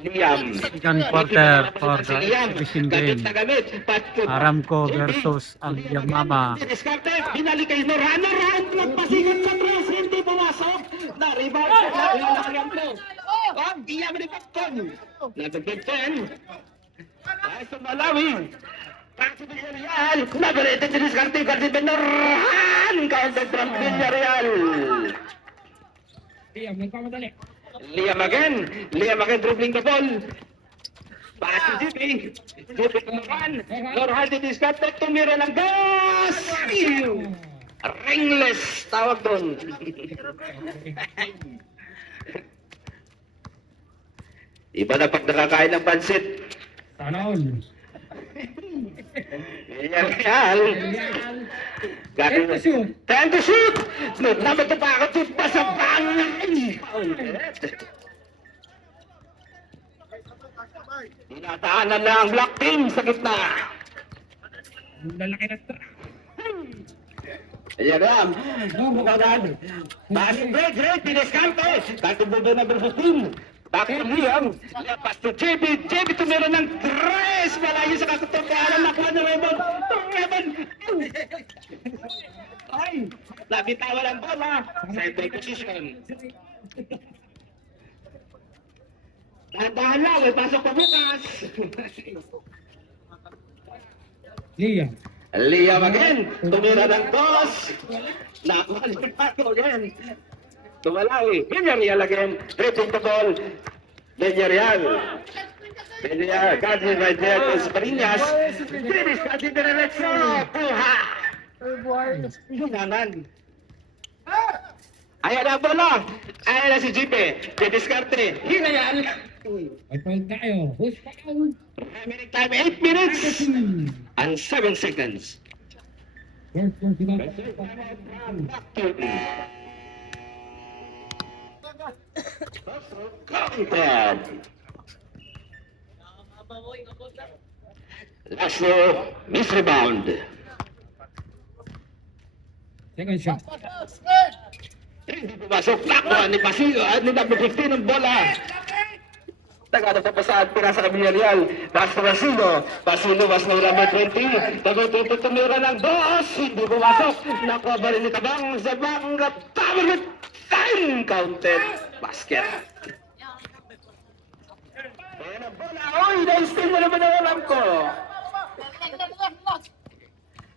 Liam. Second quarter for the exhibition game. Na gamit. Aramco versus ang Yamama. Diskarte, binalik kay Norhan. Norhan, nagpasingot sa tres, hindi pumasok. Na-rebound sa Aramco. Ang Liam ni Patton. Nabagyan 10. Ay, sa Malawi. Pasi Villarreal. Nabarete si Diskarte. Kasi Norhan. Counter from Villarreal. Liam, nagpamadali. Liam again dribbling the ball. Pass to Jippy. Jippy to Norhan. Norhan didiskarte, tumira ng gas! Ringless, tawag doon. Iba na pag nakakain ng pansit. Sana all. Villarreal. Time to shoot. Time to shoot! Naman na pa ako shoot pa sa bangay! Tinataanan na ang black team sa gitna. Ang lalaki na tra. Ayan lang. Bukanan. Passing break, Diskarte. Katubudo na versus team. Back to Liam. Pass to JB. JB tumira ng tres. Malayo sa katutuparan. Nakuha na Raymond. Ay, nabitawan ang bola. Center position. Dahan-dahan lang. May pasok pa bukas. Liam. Liam again. Tumira ng dos. Nakuha ng pato again. Tumalawi. Villarreal again. Tripping the ball. Villarreal. Gadget right there to Sparinas. Finish at the diretso. Kuha. Hinanan. Ayan ang bola. Ayan na si Jipe. Didiskarte. Hinayaan. May foul tayo. Who's foul? Remaining time 8 minutes and 7 seconds. First one, diba? Counted. Laszlo, miss rebound. Second shot. Hindi pumasok. Nakuha ni Pasilo at ni number 15 ng bola. Tagalog na pasaan, pinasa ka Villarreal. Pass to Pasilo. Pasilo was na number 20. Tagututo tumira ng dos. Hindi pumasok. Nakuha ba rin ni Tabang sa bangga. Power time counted. Basket. Ayan ang bola. Oy, na-steal na naman ang alam ko.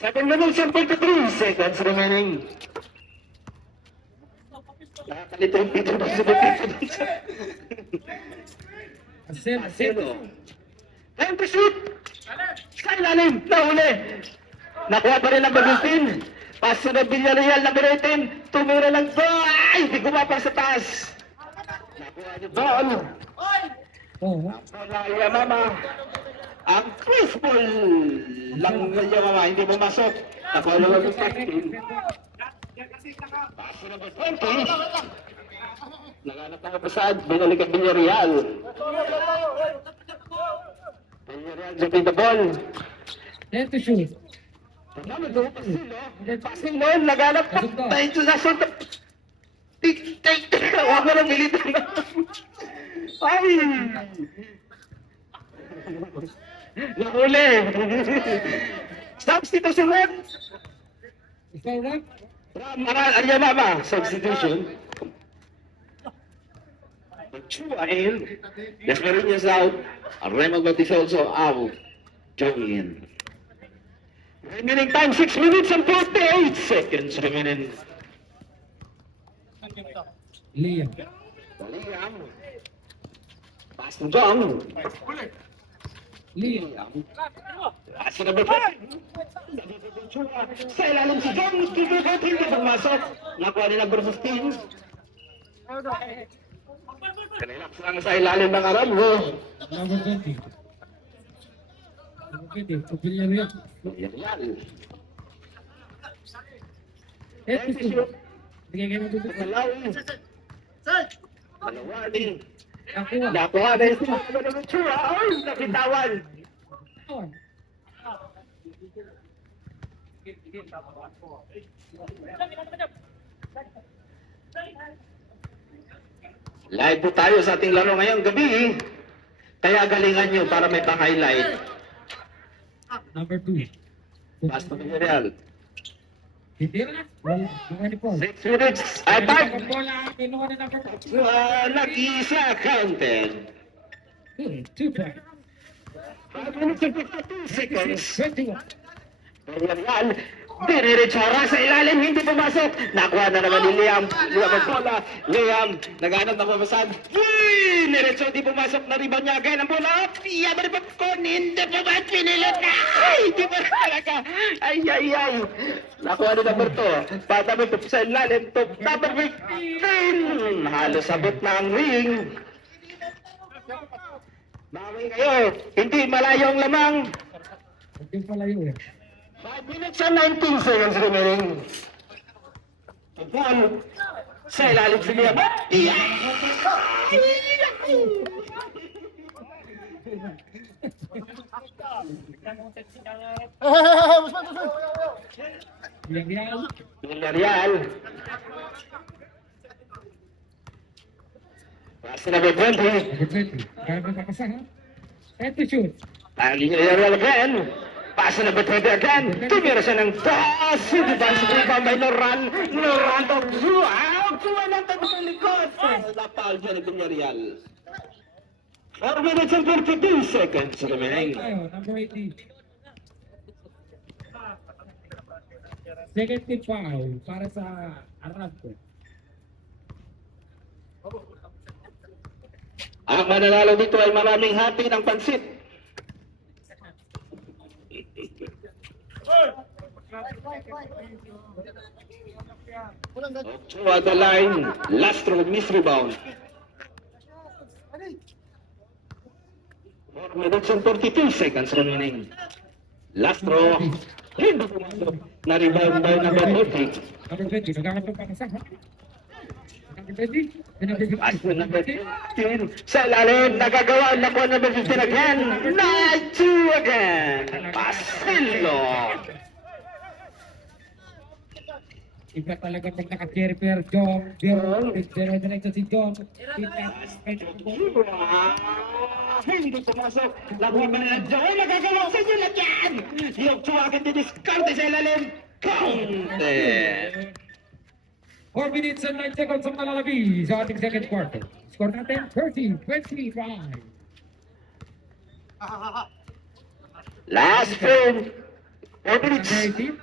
7 minutes and 43 seconds remaining. Nakakalito yung pito na sa Aselo. Time to shoot! Sa ilalim, nahuli. Nakuha pa rin ang Bagustin. Paso na Villarreal, number 18. Tumira lang ba? Ay, hindi kumapang sa taas. Nakuha ni Ball. Oh, Nakuha Mama. Ang crisp ball lang ng Mama, hindi pumasok. Nakuha lang ang 15. Paso number 20. Naganap na kapasad, binalik ang Villarreal. Villarreal dropping the ball. time to shoot. Pasilo, naganap pa tayo sa suntok. Tik-tik, huwag mo lang militan. Ay! Nahuli. Substitution red. Foul rep. Ayan Mama, substitution. Chua in. Desmeriñas out. Remo Batis also out. Joey in. Remaining time 6 minutes and 48 seconds remaining. Liam. Liam. Pass to John. Liam. Pass to number 5. Sa ilalim si John. Hindi pumasok. Nakuha ni number 15. Kanilap lang sa ilalim ng Aramco. Number 20. Number 20. To Villarreal. Villarreal. Time to shoot. Bigay kayo ng tubig. Malawi. Malawali. Nakuha. Nakuha na yung sinasabi ng Chua. Ay, nakitawan. Foul. Live po tayo sa ating laro ngayong gabi. Kaya galingan nyo para may pa-highlight. Number 2. Basta Villarreal. Hindi na. Wala. Wala ni Paul. 6 minutes. Ay, 5. Bola. Kinuha na number 2. Nag-isa counted. 2 point. 5 minutes and 52 seconds. 21. Villarreal. Diretsura sa ilalim, hindi pumasok. Nakuha na naman ni Liam. Liam ang bola. Liam, naghanap ng pamasan. Uy! Diretso, di pumasok na rebound niya. Gaya ng bola. Yaman pa ko, hindi pumasok. Pinilit na. Ay, di ba talaga? Ay, ay, ay. Nakuha ni number 2. Patabot po sa ilalim. Top number 15. Halos abot na ang ring. Bawi kayo. Hindi malayo ang lamang. Hindi pala yun. 5 minutes and 19 seconds remaining. Ball sa ilalim si Liam. Villarreal. Villarreal. Pass number 20. Number 20. Kaya ba makasaha? And to shoot. Ang Villarreal again. Pass number 20 again. Tumira siya ng pass. Hindi ba sa rebound by Noran? Noran to out. Kuha ng tabi sa likod. Napal dyan ang Villarreal. 4 minutes and 52 seconds remaining. Tayo, number 18. Second team foul para sa Aramco. Ang mananalo dito ay maraming hati ng pansit. Ochoa the line. Lastro miss rebound. 4 minutes and 42 seconds remaining. Lastro. Hindi pumasok. Na-rebound by number 40. Number 20, nagkakaroon pa kasaha. Number 20, and number 15. Pass to number 15. Sa ilalim, nagagawa. Nakuha number 15 again. Night 2 again. Pasillo. Iba talaga pag naka-carry pair, John. Diretso si John. Hindi pumasok. Labuhan ba na John? Nagagawa sa inyo lahat yan. Yung Ochoa agad didiskarte sa ilalim. Counted. 4 minutes and 9 seconds ang nalalabi sa ating second quarter. Score natin, 30-25. Last frame. 4 minutes. Number 18.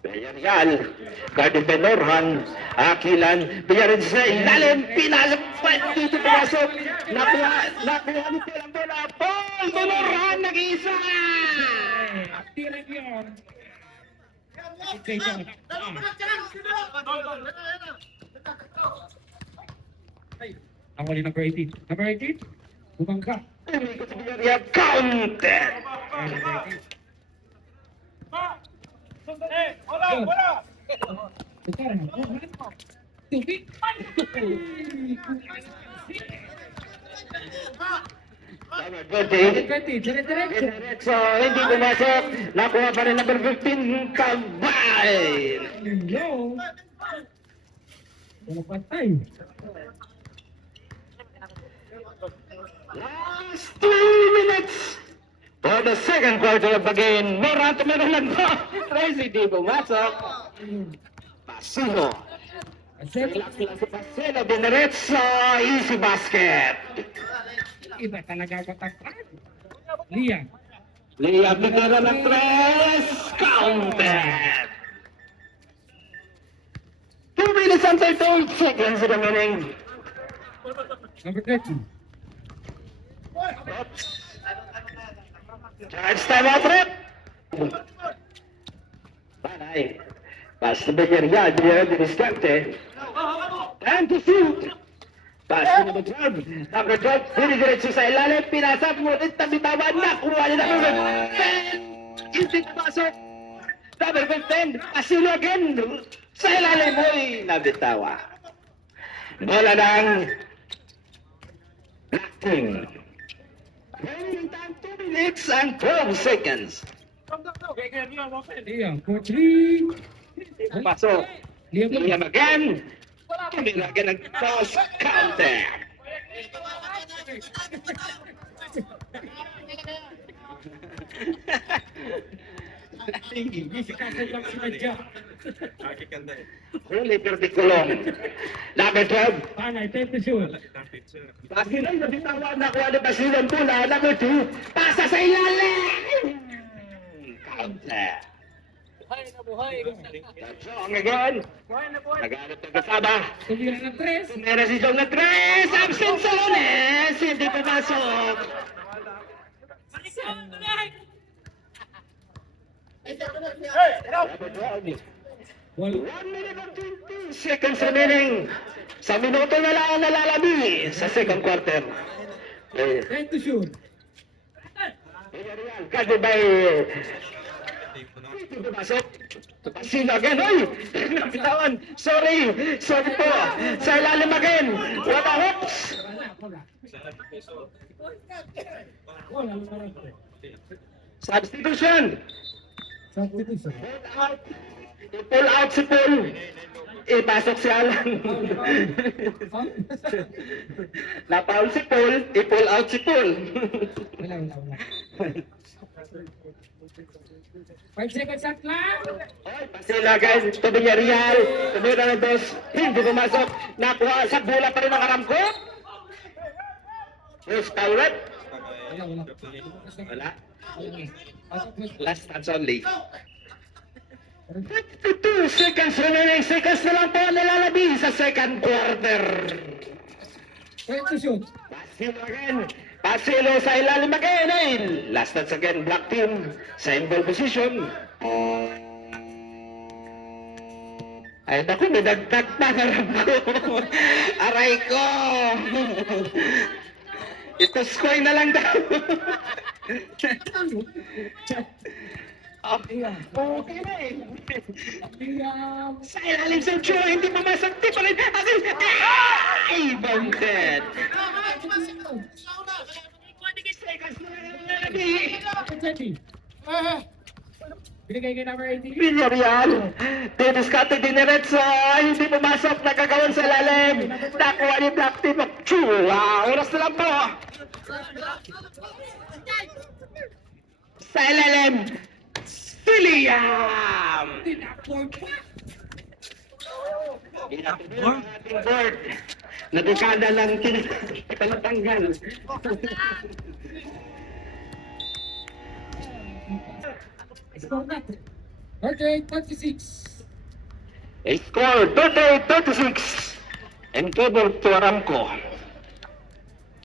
Villarreal, Garden Benorhan, Akilan, Villarreal sa ilalim, pinalapan dito pumasok, nakuha ni Pilang bola, Paul Benorhan, nag-iisa! Tiran yun. Okay, John. Ang wali number 18. Number 18, bumangka. Umikot si Villarreal, counted! Number 18. Tubig. Number 20, 20, dire-diretso. Diretso, hindi pumasok, nakuha pa rin number 15, Kabay! Hello. Wala patay. Last 2 minutes for the second quarter of the game. Morato meron lang po. Tracy di pumasok. Pasino. Relax lang si Pasino. Dineretso. Easy basket. Iba talaga matangkad. Liam. Liam nagkaroon ng 3. Counted. 2 minutes and 38 seconds remaining. Number 30. Oops. Charge time out rep. Panay. Pass to Villarreal. Villarreal diniscarte. Time to shoot. Pass to number 12. Number 12. Dinidiretso sa ilalim. Pinasap mo. Tabitawan. Nakuha niya number 15. Hindi pumasok. Number 15. Pasilo again. Sa ilalim mo. Nabitawa. Bola ng acting. Remaining time 2 minutes and 12 seconds. Liam for 3. Pasok. Liam. Liam again. Nilagyan ng toss counter. Kasi lang sinadya. Huli perdikulong. Number 12. Panay, 10 to shoot. Basilay na bitawan na kuha ni Basilay pula. Number 2. Pasa sa ilalim. Counter. That's wrong again. Naghanap ng kasama. Tumira ng 3. Meron si Jong na 3. Absent sa lunes. Hindi pumasok. Number 12. Wala. 1 minute and 20 seconds remaining. Sa minuto na lang ang nalalabi sa second quarter. 10 to shoot. Villarreal, kado by... Hindi pumasok. Pasino again, oy! Napitawan. Sorry. Sorry po. Sa ilalim again. Wala hoops. Wala. Substitution. Substitution. Pull out. I-pull out si Paul. Ipasok si Alan. Napaul si Paul. I-pull out si Paul. Wala. 5 seconds shot lang. Oy, pasila guys. Ito Villarreal. Tumira ng dos. Hindi pumasok. Nakuha sa bola pa rin ang Aramco. Yes, Paulet. Wala. Wala. Pasok mo. Last chance only. 52 seconds remaining. Seconds na lang po ang nilalabi sa second quarter. 10 to shoot. Pasilo again. Pasilo sa ilalim again. Ay, last chance again. Black team. Same ball position. Ay, naku, may dagdag pa na ko. Aray ko. Ito skoy na lang daw. Okay na eh. Sa ilalim sa Chua, hindi pumasok. Di pa rin. Ay, bunted. Seconds na lang ang nalalabi. Binigay kay number 18. Villarreal, didiskarte diniretso, ay hindi pumasok, nagkakawan sa ilalim. Nakuha ni Black Team. Chua, oras na lang po. Sa ilalim, William! Inatubor ang ating board. Nadukada lang tinatanggal. Score natin. 38-26. A score 38-36 in favor to Aramco.